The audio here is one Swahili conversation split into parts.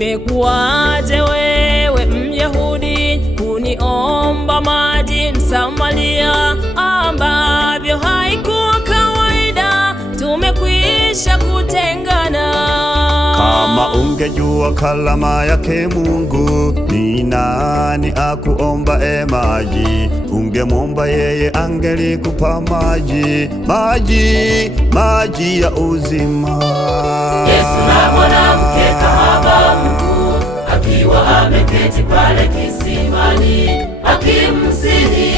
Imekuwaje wewe Myahudi kuniomba maji Msamaria, ambavyo haikuwa kawaida, tumekwisha kutengana. Kama ungejua kalama yake Mungu, ni nani akuomba maji? Ungemwomba yeye, angelikupa maji, maji ya uzima. Yesu na mwanamke kahaba mkuu, akiwa ameketi pale kisimani, akimsihi,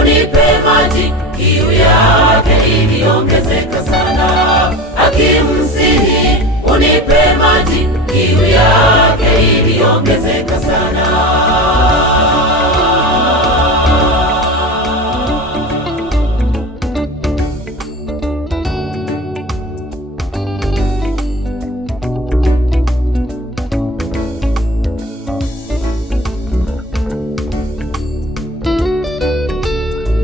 unipe maji, kiu yake iliongezeka sana. Akimsihi, unipe maji, kiu yake iliongezeka sana.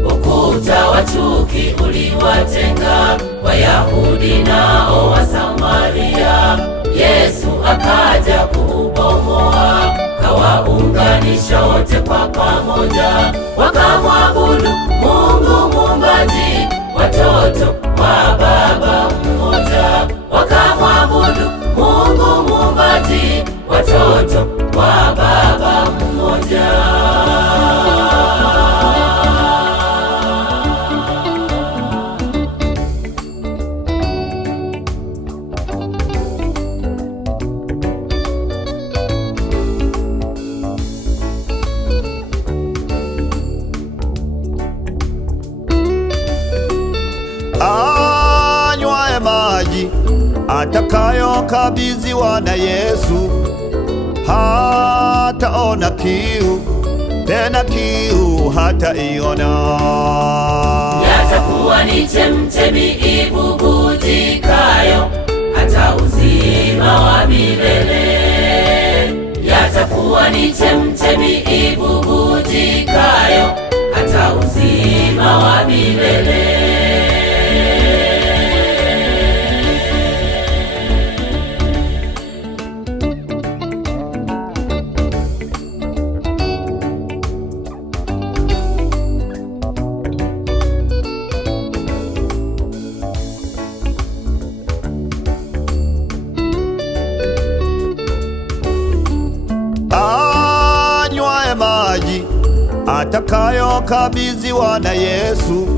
Ukuta wa chuki uliwatenga Wayahudi nao wa Samaria. Yesu akaja kuubomoa, kawaunganisha wote kwa pamoja, wakamwabudu Mungu Muumbaji, watoto wa baba mmoja. Wakamwabudu Mungu Muumbaji, watoto wa baba mmoja. Anywae maji atakayokabidhiwa na Yesu, hataona kiu tena, kiu hataiona. Yatakuwa ni chemchemi ibubujikayo hata uzima wa milele. Yatakuwa ni chemchemi ibubujikayo hata uzima wa milele. Anywae maji atakayokabidhiwa na Yesu,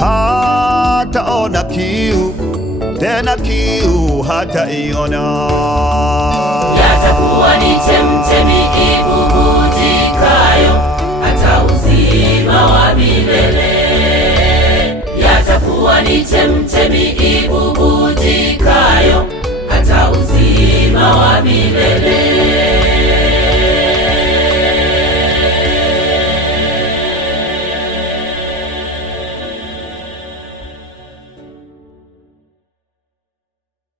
hataona kiu tena, kiu hataiona. Yatakuwa ni chemchemi ibubujikayo hata uzima wa milele. Yatakuwa ni chemchemi ibubujikayo hata uzima wa milele.